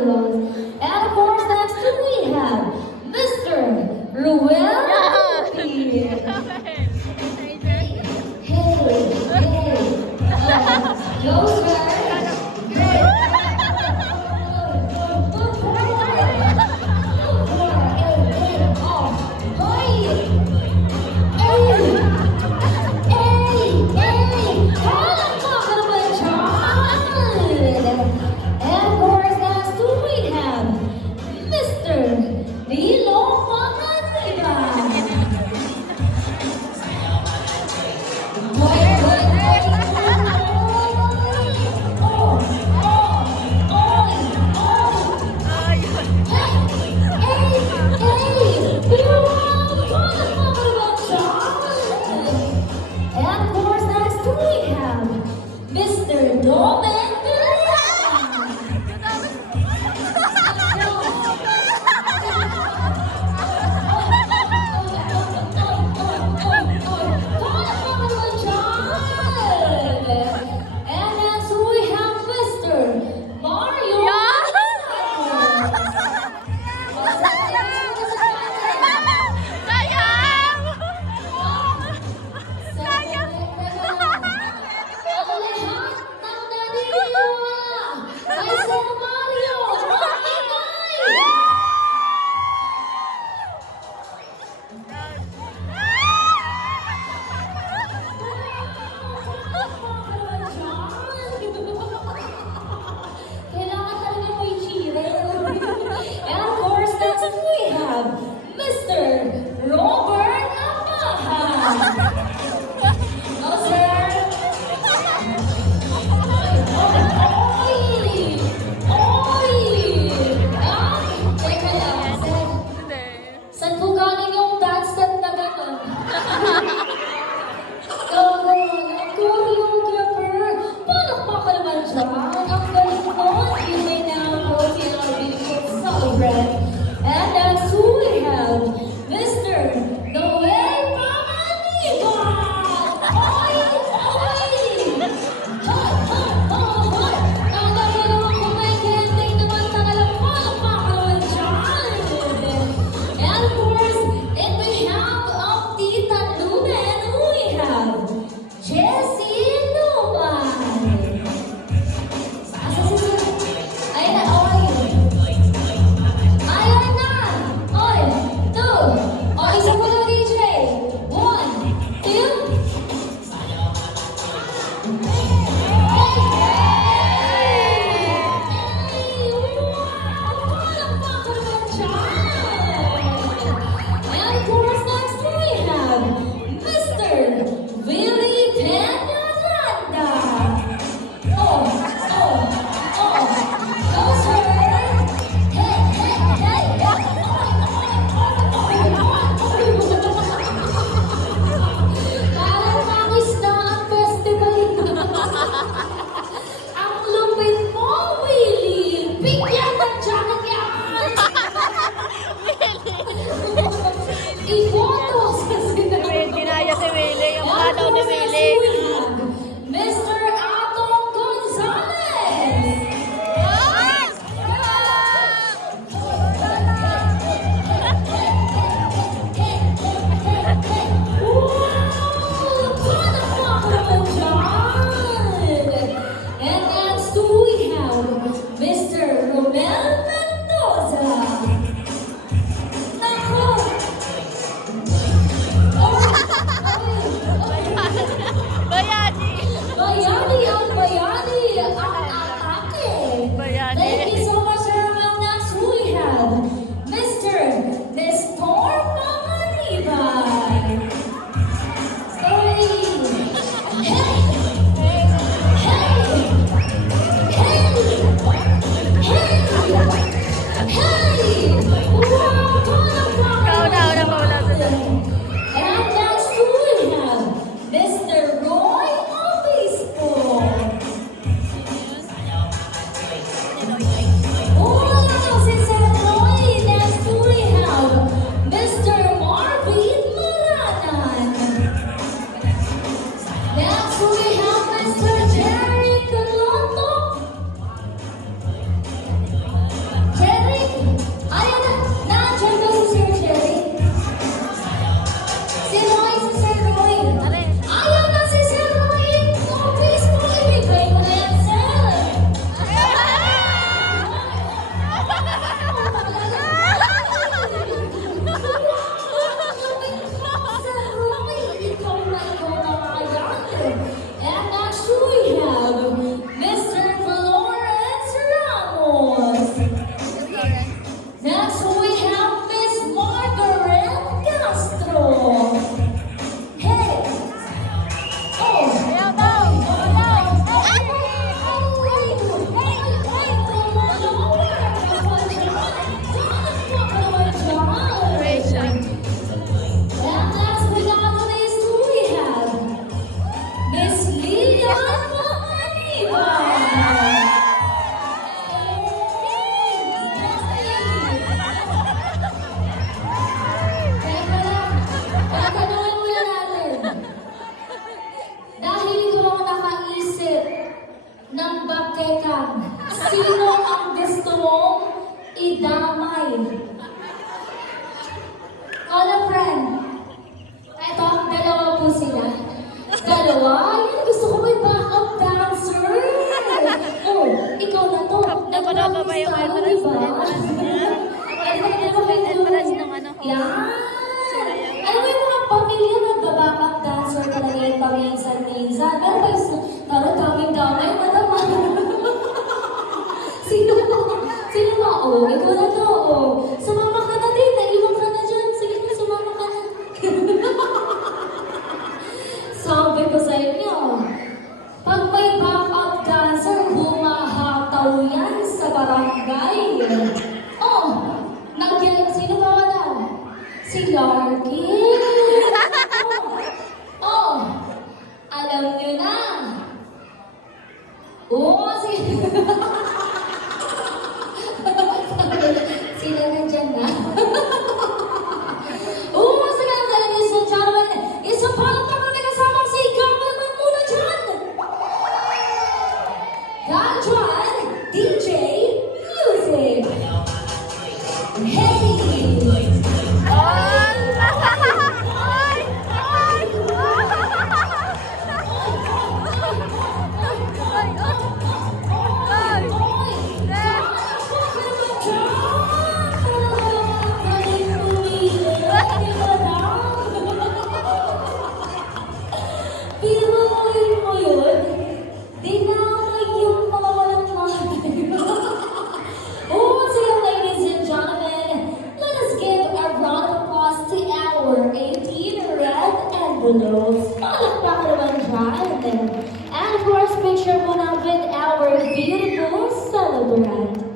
Carlos. And of course, next we have Mr. Ruel. Mr. Domen and next we have Mr. Mario. And of course, next we have Mr. Robert Amaha. No, sir. Teka lang, sir. Saan po galing yung dance step na gano'n? Choreographer, palakpakan naman siya. Ang galing mo, you may now go to your beautiful celebrant. And next we have Mr. Noel Pamaniba. Oy! Ang galing naman kung may kending naman tangalang palakpakan naman dyan. And of course, in behalf of Tita Lumen, we have Jessie Luman. Asa si Sir? Ayun na, okay. Ayun na! Oy, 2. O, isa po lang DJ. 1, 2. And of course, next we have Mr. Willie Peñaranda. Oh, no, sir. Parang mangis na ang festival. Ang lupit mo, Willie. Bigyan ng jacket yan. Iboto sa sinabi. Dinaya si Willie, yung mga daw ni Willie. Mr. Atong Gonzalez. And next we have Mr. Romel Mendoza. Nako! idamay. Call a friend. Eto, dalawa po sila. Dalawa? Yan, gusto ko may backup dancer. Oh, ikaw na to. Napanood ba yung Nag-practice tayo, Everest? diba? Everest ng ano? Yan! Alam mo yung mga pamilya nag-backup dancer talaga yung paminsan-minsan. Pero parang daming-damay, madama. Sino ba? Sino ba? Oh, ikaw na to. Oh. Sumama ka na din. Naiwan ka na dyan. Sige na, sumama ka na. Sabi ko sa inyo, pag may backup dancer, humahataw yan sa barangay. Oh, nagyan, sino ba wala? Si Larky. Oh, alam nyo na. Oh, sila na dyan na. Oh, sige, ladies and gentlemen, isa pa lang kami nagkasamang si Gabo naman muna dyan. Gantran, DJ, Music. Heavy. Pinuhin mo yun? Dinamay yung mawawalang mahal. Oh, so ladies and gentlemen, let us give a round of applause to our 18 red envelopes. Palakpak naman dyan. And of course, picture mo na with our beautiful celebrant.